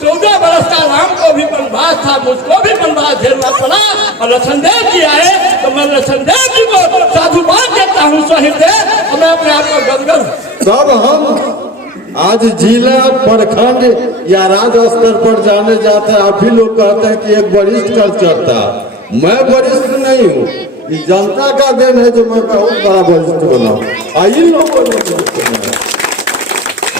14 बरस का राम को भी वनवास था, मुझको भी वनवास झेलना पड़ा। और लक्ष्मणदेव जी आए तो मैं लक्ष्मणदेव जी को साधुवाद देता हूँ सहृदय, और मैं अपने आप को गदगद। तब हम आज जिला प्रखंड या राज्य स्तर पर जाने जाते हैं, आप ही लोग कहते हैं कि एक वरिष्ठ कल्चर था। मैं वरिष्ठ नहीं हूँ, ये जनता का देन है जो मैं बहुत बड़ा वरिष्ठ बना। इन लोगों ने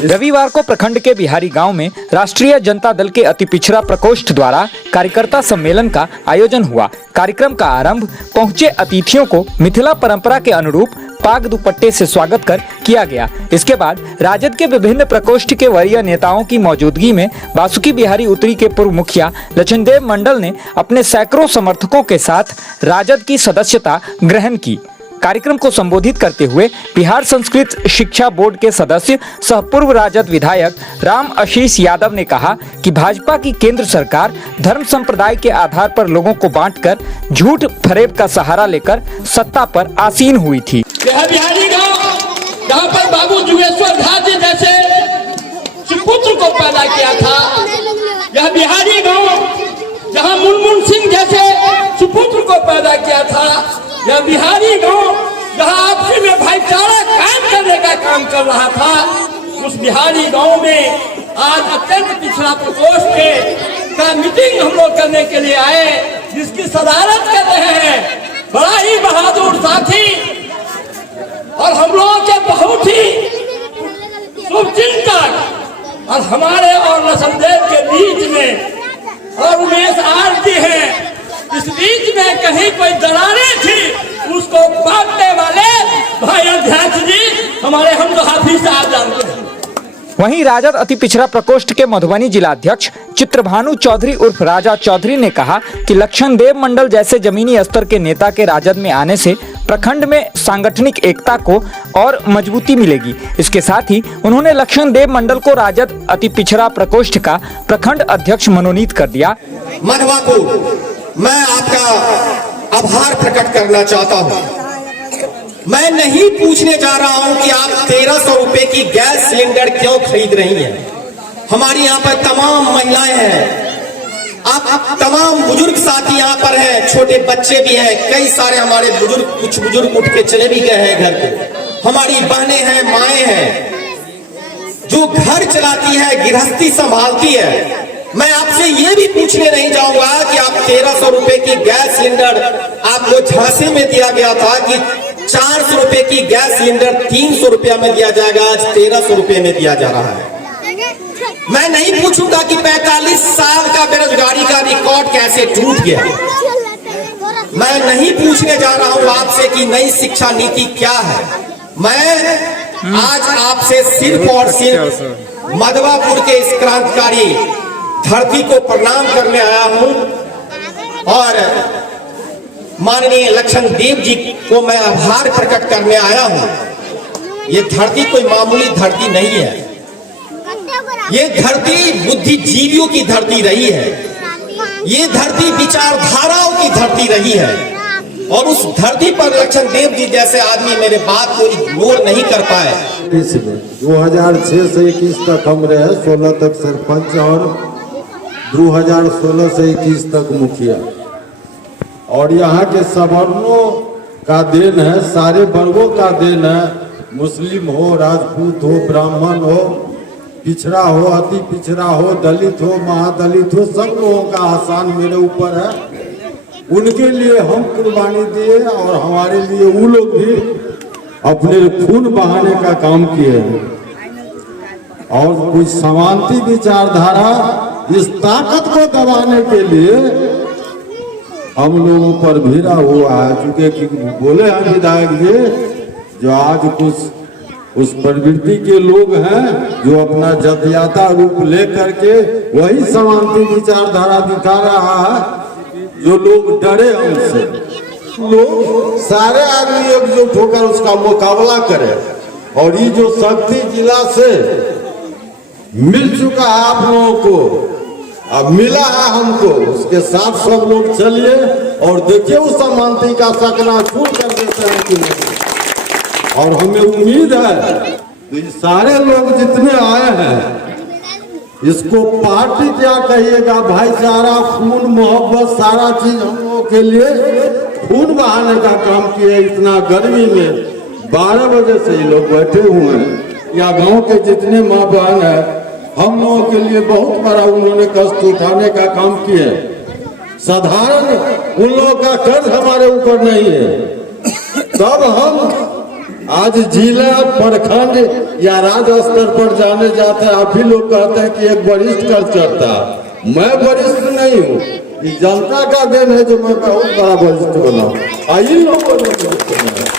रविवार को प्रखंड के बिहारी गांव में राष्ट्रीय जनता दल के अति पिछड़ा प्रकोष्ठ द्वारा कार्यकर्ता सम्मेलन का आयोजन हुआ। कार्यक्रम का आरंभ पहुंचे अतिथियों को मिथिला परंपरा के अनुरूप पाग दुपट्टे से स्वागत कर किया गया। इसके बाद राजद के विभिन्न प्रकोष्ठ के वरीय नेताओं की मौजूदगी में बासुकी बिहारी उत्तरी के पूर्व मुखिया लक्ष्मणदेव मंडल ने अपने सैकड़ों समर्थकों के साथ राजद की सदस्यता ग्रहण की। कार्यक्रम को संबोधित करते हुए बिहार संस्कृत शिक्षा बोर्ड के सदस्य सह पूर्व राजद विधायक राम आशीष यादव ने कहा कि भाजपा की केंद्र सरकार धर्म संप्रदाय के आधार पर लोगों को बांटकर झूठ फरेब का सहारा लेकर सत्ता पर आसीन हुई थी। बिहारी गांव जहाँ पर बाबू जुगेश्वर झा जी जैसे सुपुत्र को पैदा किया था, यह बिहारी गांव जहाँ मुनमुन सिंह जैसे सुपुत्र को पैदा किया था, यह बिहारी गांव जहाँ आपसी में भाईचारा कायम करने का काम कर रहा था, उस बिहारी गांव में आज अत्यंत पिछड़ा प्रकोष्ठ का मीटिंग हम लोग करने के लिए आए, जिसकी सदारत कर रहे हैं बड़ा ही बहादुर साथी और हम लोगों के बहुत ही शुभचिंतक और हमारे और लक्ष्मणदेव के बीच में और उमेश आर जी हैं। इस बीच में कहीं कोई दरारें थी, उसको बांटने वाले भाई अध्यक्ष जी हमारे हम तो हाफिज साहब जानते हैं। वहीं राजद अति पिछड़ा प्रकोष्ठ के मधुबनी जिलाध्यक्ष चित्रभानु चौधरी उर्फ राजा चौधरी ने कहा कि लक्ष्मणदेव मंडल जैसे जमीनी स्तर के नेता के राजद में आने से प्रखंड में सांगठनिक एकता को और मजबूती मिलेगी। इसके साथ ही उन्होंने लक्ष्मणदेव मंडल को राजद अति पिछड़ा प्रकोष्ठ का प्रखंड अध्यक्ष मनोनीत कर दिया। मधुबापुर, मैं आपका आभार प्रकट करना चाहता हूँ। मैं नहीं पूछने जा रहा हूं कि आप 1300 रुपए की गैस सिलेंडर क्यों खरीद रही हैं। हमारी यहाँ पर तमाम महिलाएं हैं, आप तमाम बुजुर्ग साथी यहाँ पर हैं, छोटे बच्चे भी हैं, कई सारे हमारे बुजुर्ग, कुछ बुजुर्ग उठ के चले भी गए हैं घर पे। हमारी बहनें हैं, माएं हैं जो घर चलाती है, गृहस्थी संभालती है। मैं आपसे ये भी पूछने नहीं जाऊंगा कि आप 1300 रुपए की गैस सिलेंडर आपको झांसे में दिया गया था कि 400 रुपए की गैस सिलेंडर 300 रुपया में दिया जाएगा, आज 1300 रुपए में दिया जा रहा है। मैं नहीं पूछूंगा कि 45 साल का बेरोजगारी का रिकॉर्ड कैसे टूट गया। मैं नहीं पूछने जा रहा हूं आपसे कि नई शिक्षा नीति क्या है। मैं आज आपसे सिर्फ और सिर्फ मधवापुर के इस क्रांतिकारी धरती को प्रणाम करने आया हूं और माननीय लक्ष्मणदेव जी को मैं आभार प्रकट करने आया हूं। ये धरती कोई मामूली धरती नहीं है, ये धरती बुद्धिजीवियों की धरती रही है, ये धरती विचारधाराओं की धरती रही है और उस धरती पर लक्ष्मणदेव जी जैसे आदमी मेरे बात को इग्नोर नहीं कर पाए। 2006 से 21 तक हम रहे, 16 तक सरपंच और 2016 से 21 तक मुखिया। और यहाँ के सवर्णों का देन है, सारे वर्गों का देन है, मुस्लिम हो, राजपूत हो, ब्राह्मण हो, पिछड़ा हो, अति पिछड़ा हो, दलित हो, महादलित हो, सब लोगों का आसान मेरे ऊपर है। उनके लिए हम कुर्बानी दिए और हमारे लिए वो लोग भी अपने खून बहाने का काम किए हैं। और कुछ समांती विचारधारा इस ताकत को दबाने के लिए हम लोगों पर भिड़ा हुआ है। चूंकि बोले हैं विधायक जी, जो आज कुछ उस प्रवृत्ति के लोग हैं जो अपना जतियाता रूप ले करके वही समांती विचारधारा दिखा रहा है, जो लोग डरे हमसे। लोग सारे आदमी एकजुट होकर उसका मुकाबला करें। और ये जो शक्ति जिला से मिल चुका है आप लोगों को, अब मिला है हमको, उसके साथ सब लोग चलिए और देखिए उस समानता का सकना छूट कर देते हैं कि नहीं। और हमें उम्मीद है कि सारे लोग जितने आए हैं इसको पार्टी क्या कहिएगा, भाईचारा, खून, मोहब्बत, सारा चीज हम लोगों के लिए खून बहाने का काम किए। इतना गर्मी में 12 बजे से ही लोग बैठे हुए हैं। या गांव के जितने माँ बहन है, हम लोगों के लिए बहुत बड़ा उन्होंने कष्ट उठाने का काम किए। साधारण उन लोगों का कर्ज हमारे ऊपर नहीं है, तब हम आज जिला, प्रखंड या राज्य स्तर पर जाने जाते हैं। अभी लोग कहते हैं कि एक वरिष्ठ कर चढ़ता, मैं वरिष्ठ नहीं हूँ, ये जनता का देन है जो मैं बहुत बड़ा वरिष्ठ बना। आइए लोगों ने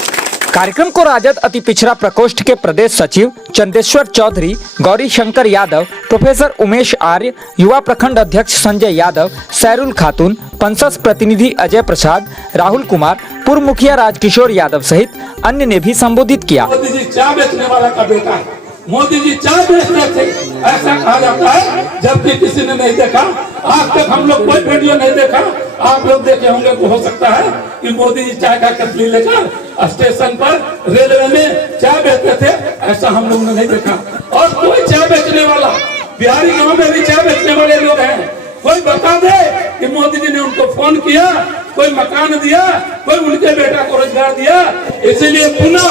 कार्यक्रम को राजद अति पिछड़ा प्रकोष्ठ के प्रदेश सचिव चंदेश्वर चौधरी, गौरी शंकर यादव, प्रोफेसर उमेश आर्य, युवा प्रखंड अध्यक्ष संजय यादव, सैरुल खातून, पंसस प्रतिनिधि अजय प्रसाद, राहुल कुमार, पूर्व मुखिया राजकिशोर यादव सहित अन्य ने भी संबोधित किया। मोदी जी चाय बेचने वाला का बेटा है, मोदी जी चाय बेचते थे ऐसा कहा जाता है, जबकि किसी ने नहीं देखा। आज तक हम लोग कोई वीडियो नहीं देखा, आप लोग देखे होंगे तो हो सकता है कि मोदी जी चाय का कटली लेकर स्टेशन पर रेलवे में चाय बेचते थे, ऐसा हम लोगों ने नहीं देखा। और कोई चाय बेचने वाला, बिहारी गांव में भी चाय बेचने वाले लोग हैं, कोई बता दे कि मोदी जी ने उनको फोन किया, कोई मकान दिया, कोई उनके बेटा को रोजगार दिया। इसीलिए पुनः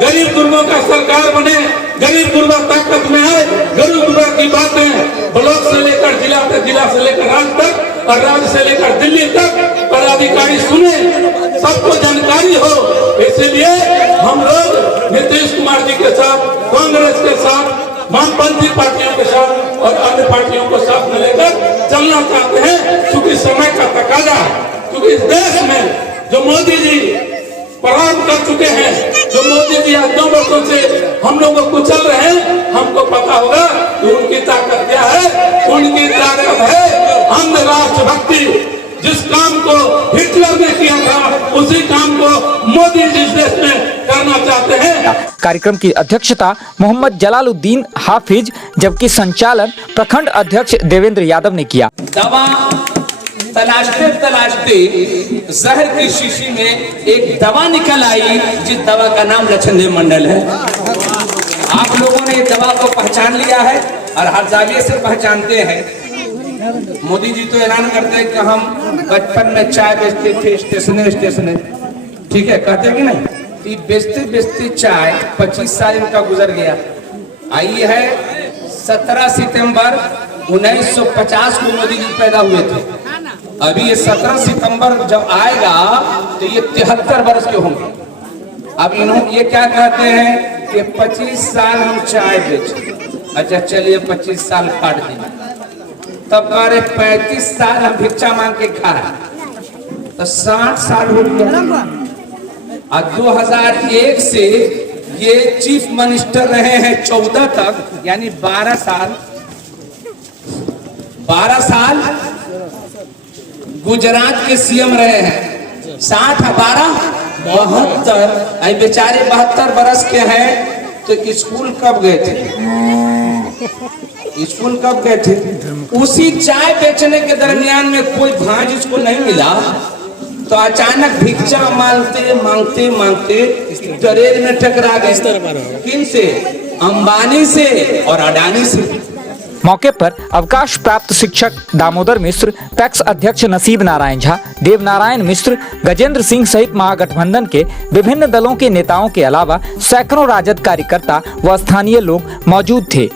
गरीब गुरबों का सरकार बने, गरीब गुरबा ताकत में है। गरीब गुरबा की बातें ब्लॉक से लेकर जिला तक, जिला से लेकर राज्य तक और राज्य से लेकर दिल्ली तक पदाधिकारी सुने, सबको जानकारी हो। इसलिए हम लोग नीतीश कुमार जी के साथ, कांग्रेस के साथ, वामपंथी पार्टियों के साथ और अन्य पार्टियों को साथ में लेकर चलना चाहते हैं, क्योंकि समय का तकाजा है। क्योंकि इस देश में जो मोदी जी पराम कर चुके हैं, जो मोदी जी आज 9 वर्षों से हम लोगों को कुचल रहे हैं, हमको पता होगा कि उनकी ताकत क्या है। उनकी ताकत है अंध राष्ट्रभक्ति। जिस काम को हिटलर ने किया था, उसी काम को मोदी जी इस देश में करना चाहते हैं। कार्यक्रम की अध्यक्षता मोहम्मद जलालुद्दीन हाफिज, जबकि संचालन प्रखंड अध्यक्ष देवेंद्र यादव ने किया। दवा तलाशते तलाशते जहर की शीशी में एक दवा निकल आई, जिस दवा का नाम लक्षणदेव मंडल है। आप लोगों ने ये दवा को पहचान लिया है और हर जाविये से पहचानते हैं। मोदी जी तो ऐलान करते हैं कि हम बचपन में चाय बेचते थे स्टेशने स्टेशने, ठीक है, कहते कि नहीं। बेचते बेचते चाय 25 साल इनका गुजर गया। आई है 17 सितंबर 1950 को मोदी जी पैदा हुए थे। अभी ये 17 सितंबर जब आएगा तो ये 73 वर्ष के होंगे। अब इन्होंने ये क्या कहते हैं कि 25 साल हम चाय बेचे। अच्छा चलिए 25 साल काट दिए, तब कह रहे 35 साल हम भिक्षा मांग के खाए, तो 60 साल हो गया। और 2001 से ये चीफ मिनिस्टर रहे हैं 14 तक, यानी 12 साल गुजरात के सीएम रहे हैं। 60 12 72, बेचारे 72 बरस के हैं। तो स्कूल कब गए थे? स्कूल कब गए थे? उसी चाय बेचने के दरमियान में कोई भांज इसको नहीं मिला, तो अचानक भिक्षा मांगते मांगते मांगते ट्रेन में टकरा गए। किन से? अंबानी से और अडानी से। मौके पर अवकाश प्राप्त शिक्षक दामोदर मिश्र, पैक्स अध्यक्ष नसीब नारायण झा, देव नारायण मिश्र, गजेंद्र सिंह सहित महागठबंधन के विभिन्न दलों के नेताओं के अलावा सैकड़ों राजद कार्यकर्ता व स्थानीय लोग मौजूद थे।